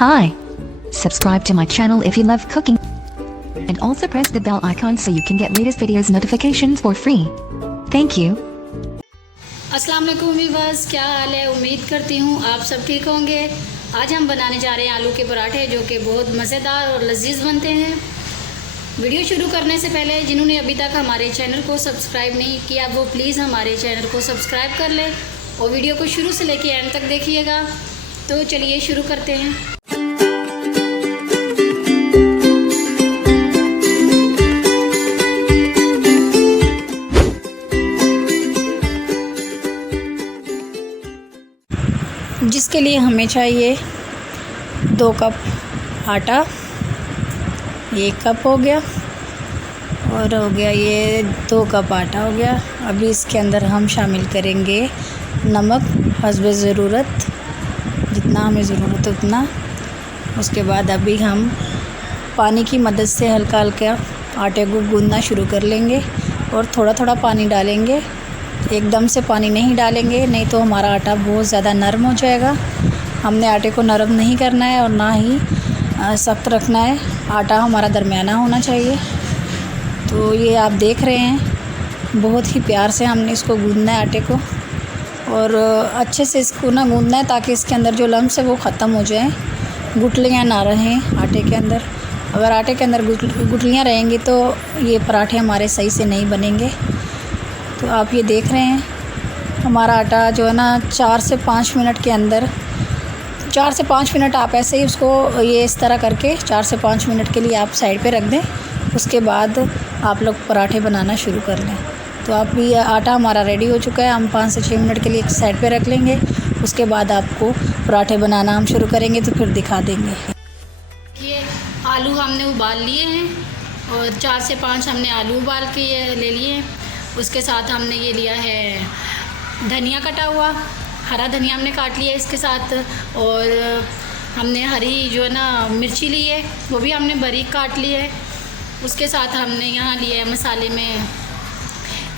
Hi. Subscribe to my channel if you love cooking. And also press the bell icon so you can get latest videos notifications for free. Thank you. अस्सलाम वालेकुम viewers, क्या हाल है। उम्मीद करती हूँ आप सब ठीक होंगे। आज हम बनाने जा रहे हैं आलू के पराठे, जो कि बहुत मज़ेदार और लजीज बनते हैं। वीडियो शुरू करने से पहले जिन्होंने अभी तक हमारे चैनल को सब्सक्राइब नहीं किया वो प्लीज़ हमारे चैनल को सब्सक्राइब कर लें और वीडियो को शुरू से लेकर एंड तक देखिएगा। तो चलिए शुरू करते हैं। जिसके लिए हमें चाहिए 2 कप आटा, 1 कप हो गया और हो गया ये 2 कप आटा हो गया। अभी इसके अंदर हम शामिल करेंगे नमक हस्बे ज़रूरत, जितना हमें ज़रूरत है उतना। उसके बाद अभी हम पानी की मदद से हल्का हल्का आटे को गूंदना शुरू कर लेंगे और थोड़ा थोड़ा पानी डालेंगे। एकदम से पानी नहीं डालेंगे, नहीं तो हमारा आटा बहुत ज़्यादा नरम हो जाएगा। हमने आटे को नरम नहीं करना है और ना ही सख्त रखना है। आटा हमारा दरमियाना होना चाहिए। तो ये आप देख रहे हैं, बहुत ही प्यार से हमने इसको गूंदना है आटे को और अच्छे से इसको ना गूंदना है ताकि इसके अंदर जो लम्स है वो ख़त्म हो जाए, गुठलियाँ ना रहें आटे के अंदर। अगर आटे के अंदर गुठलियाँ रहेंगी तो ये पराठे हमारे सही से नहीं बनेंगे। तो आप ये देख रहे हैं हमारा आटा जो है ना 4 से 5 मिनट के अंदर, 4 से 5 मिनट आप ऐसे ही उसको ये इस तरह करके 4 से 5 मिनट के लिए आप साइड पे रख दें। उसके बाद आप लोग पराठे बनाना शुरू कर लें। तो आप ये आटा हमारा रेडी हो चुका है। हम 5 से 6 मिनट के लिए साइड पे रख लेंगे। उसके बाद आपको पराठे बनाना हम शुरू करेंगे तो फिर दिखा देंगे। ये आलू हमने उबाल लिए हैं और 4 से 5 हमने आलू उबाल के ले लिए हैं। उसके साथ हमने ये लिया है धनिया कटा हुआ, हरा धनिया हमने काट लिया इसके साथ, और हमने हरी जो है ना मिर्ची ली है वो भी हमने बारीक काट ली है। उसके साथ हमने यहाँ लिया है मसाले में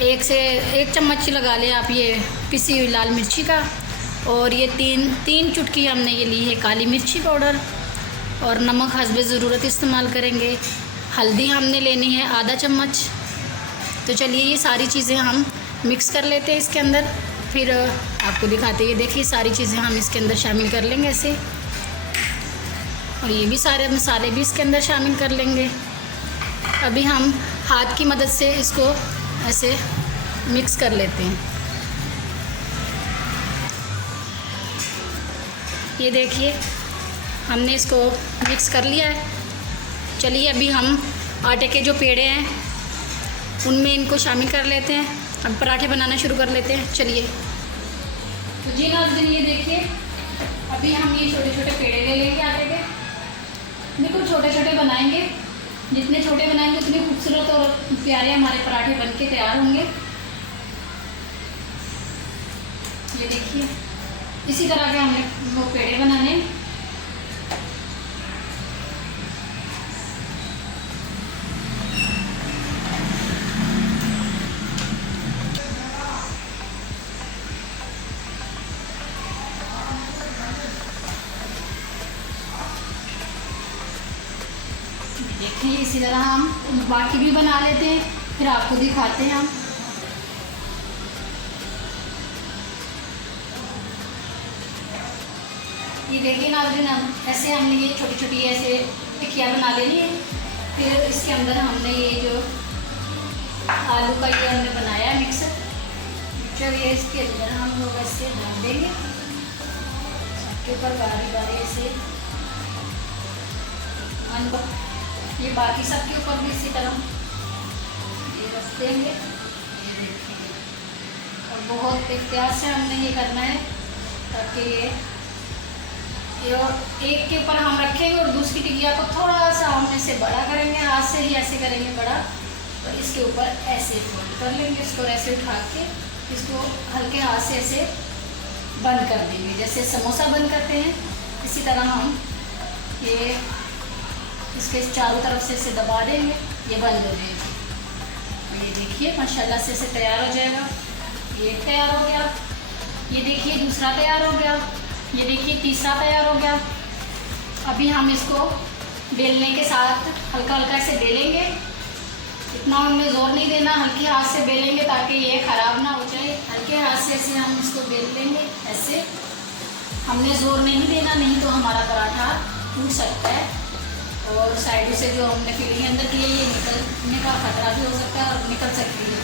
1 से 1 चम्मच लगा लें आप ये पिसी हुई लाल मिर्ची का, और ये 3 चुटकी हमने ये ली है काली मिर्ची पाउडर, और नमक हस्बे ज़रूरत इस्तेमाल करेंगे। हल्दी हमने लेनी है आधा चम्मच। तो चलिए ये सारी चीज़ें हम मिक्स कर लेते हैं इसके अंदर, फिर आपको दिखाते हैं। देखिए सारी चीज़ें हम इसके अंदर शामिल कर लेंगे ऐसे, और ये भी सारे मसाले भी इसके अंदर शामिल कर लेंगे। अभी हम हाथ की मदद से इसको ऐसे मिक्स कर लेते हैं। ये देखिए हमने इसको मिक्स कर लिया है। चलिए अभी हम आटे के जो पेड़े हैं उनमें इनको शामिल कर लेते हैं। अब पराठे बनाना शुरू कर लेते हैं। चलिए तो जी नाज़रीन, ये देखिए अभी हम ये छोटे छोटे पेड़े ले लेंगे आटे के। बिल्कुल छोटे छोटे बनाएंगे, जितने छोटे बनाएंगे उतने खूबसूरत और प्यारे हमारे पराठे बन के तैयार होंगे। ये देखिए इसी तरह के हमने वो पेड़े बनाने। देखिए इसी तरह हम बाकी भी बना लेते हैं, फिर आपको दिखाते हैं हम। ये देखिए नाज़रीन, ऐसे हमने ये छोटी छोटी ऐसे टिक्कियाँ बना लेनी है। फिर इसके अंदर हमने ये जो आलू का ये हमने बनाया मिक्सर, ये इसके अंदर हम लोग ऐसे डाल देंगे। सबके ऊपर बारी बारी ऐसे ये बाकी सबके ऊपर भी इसी तरह ये रख देंगे। ये देखिए, और बहुत एहतियात से हमने ये करना है ताकि ये और एक के ऊपर हम रखेंगे और दूसरी टिकिया को थोड़ा सा हम इसे बड़ा करेंगे, हाथ से ही ऐसे करेंगे बड़ा, और इसके ऊपर ऐसे फोल्ड कर लेंगे। इसको ऐसे उठा के इसको हल्के हाथ से ऐसे बंद कर देंगे, जैसे समोसा बंद करते हैं इसी तरह हम ये इसके चारों तरफ से इसे दबा देंगे, ये बंद हो जाएगी। ये देखिए माशाल्लाह से इसे तैयार हो जाएगा। ये तैयार हो गया, ये देखिए दूसरा तैयार हो गया, ये देखिए तीसरा तैयार हो गया। अभी हम इसको बेलने के साथ हल्का हल्का से बेलेंगे। इतना हमें ज़ोर नहीं देना, हल्के हाथ से बेलेंगे ताकि ये ख़राब ना हो जाए। हल्के हाथ से ऐसे हम इसको बेल लेंगे, ऐसे हमने ज़ोर नहीं देना, नहीं तो हमारा पराठा टूट सकता है और साइडों से जो हमने फिलिंग अंदर की है ये निकलने का खतरा भी हो सकता है और निकल सकती है।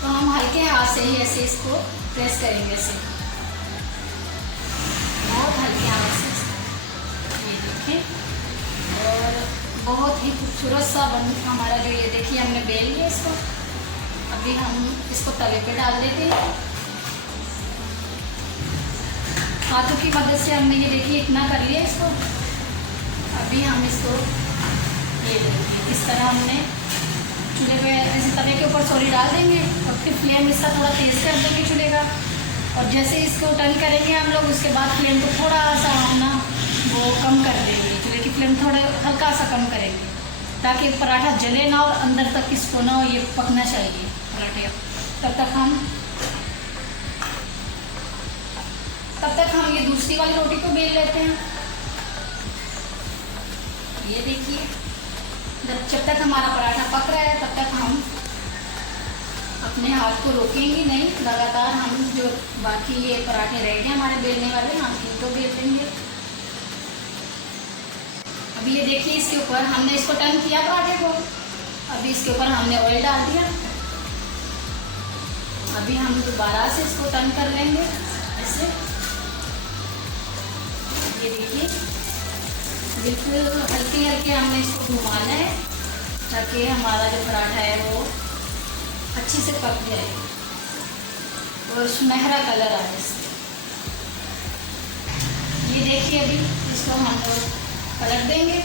तो हम हल्के हाथ से ही ऐसे इसको प्रेस करेंगे, ऐसे बहुत हल्के हाथ से, ये देखिए। और बहुत ही खूबसूरत सा बन हमारा जो ये देखिए हमने बेल लिया इसको। अभी हम इसको तवे पे डाल देते हैं। हाथों की मदद से हमने ये देखिए इतना कर लिया इसको। अभी हम इसको ये देखिए इस तरह हमने चूल्हे पे ऐसे तवे के ऊपर सॉरी डाल देंगे और फिर फ्लेम इसका थोड़ा तेज़ कर देंगे चूल्हे का। और जैसे इसको टर्न करेंगे हम लोग, उसके बाद फ्लेम को थोड़ा सा हम ना वो कम कर देंगे, चूल्हे की फ्लेम थोड़ा हल्का सा कम करेंगे ताकि पराठा जले ना और अंदर तक इसको ना ये पकना चाहिए पराठे। तब तक हम ये दूसरी वाली रोटी को बेल लेते हैं। ये देखिए जब तक हमारा पराठा पक रहा है तब तक हम अपने हाथ को रोकेंगे नहीं, लगातार हम जो बाकी ये पराठे रह गए हमारे बेलने वाले हम इनको बेल देंगे। अभी ये देखिए इसके ऊपर हमने इसको टर्न किया पराठे को, अभी इसके ऊपर हमने ऑयल डाल दिया। अभी हम दोबारा से इसको टर्न कर लेंगे ऐसे। ये देखिए बिल्कुल हल्के हल्के हमने इसको घुमाना है ताकि हमारा जो पराठा है वो अच्छे से पक जाए और सुनहरा कलर आए इसमें। ये देखिए अभी इसको हम लोग पलट देंगे।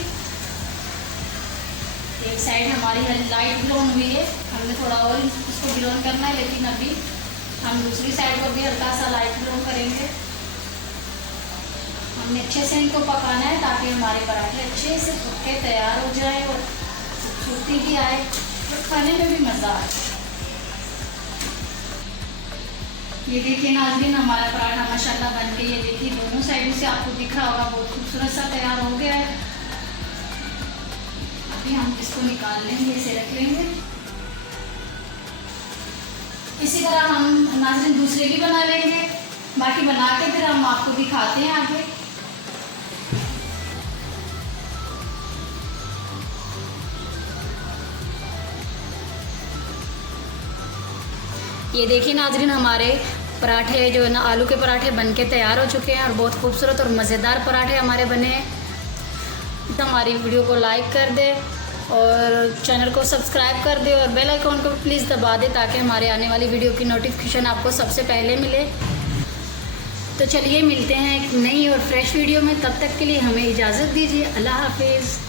एक साइड हमारी लाइट ब्राउन हुई है, हमने थोड़ा और इसको ब्राउन करना है, लेकिन अभी हम दूसरी साइड को भी हल्का सा लाइट ब्राउन करेंगे। हमने अच्छे से इनको पकाना है ताकि हमारे पराठे अच्छे से पक के तैयार हो जाए और खूबसूरती भी आए और खाने में भी मज़ा आए। ये देखिए नाज़रीन हमारा पराठा माशाल्लाह बन के ये देखिए दोनों साइडों से आपको दिख रहा होगा बहुत खूबसूरत सा तैयार हो गया है। अभी हम इसको निकाल लेंगे, इसे रख लेंगे। इसी तरह हम नाज़रीन दूसरे भी बना लेंगे, बाकी बना के फिर हम आपको दिखाते हैं आगे। ये देखिए नाज़रीन हमारे पराठे जो है ना आलू के पराठे बनके तैयार हो चुके हैं और बहुत खूबसूरत और मज़ेदार पराठे हमारे बने हैं। तो हमारी वीडियो को लाइक कर दे और चैनल को सब्सक्राइब कर दे और बेल आइकॉन को प्लीज़ दबा दे ताकि हमारे आने वाली वीडियो की नोटिफिकेशन आपको सबसे पहले मिले। तो चलिए मिलते हैं एक नई और फ्रेश वीडियो में, तब तक के लिए हमें इजाज़त दीजिए। अल्लाह हाफिज़।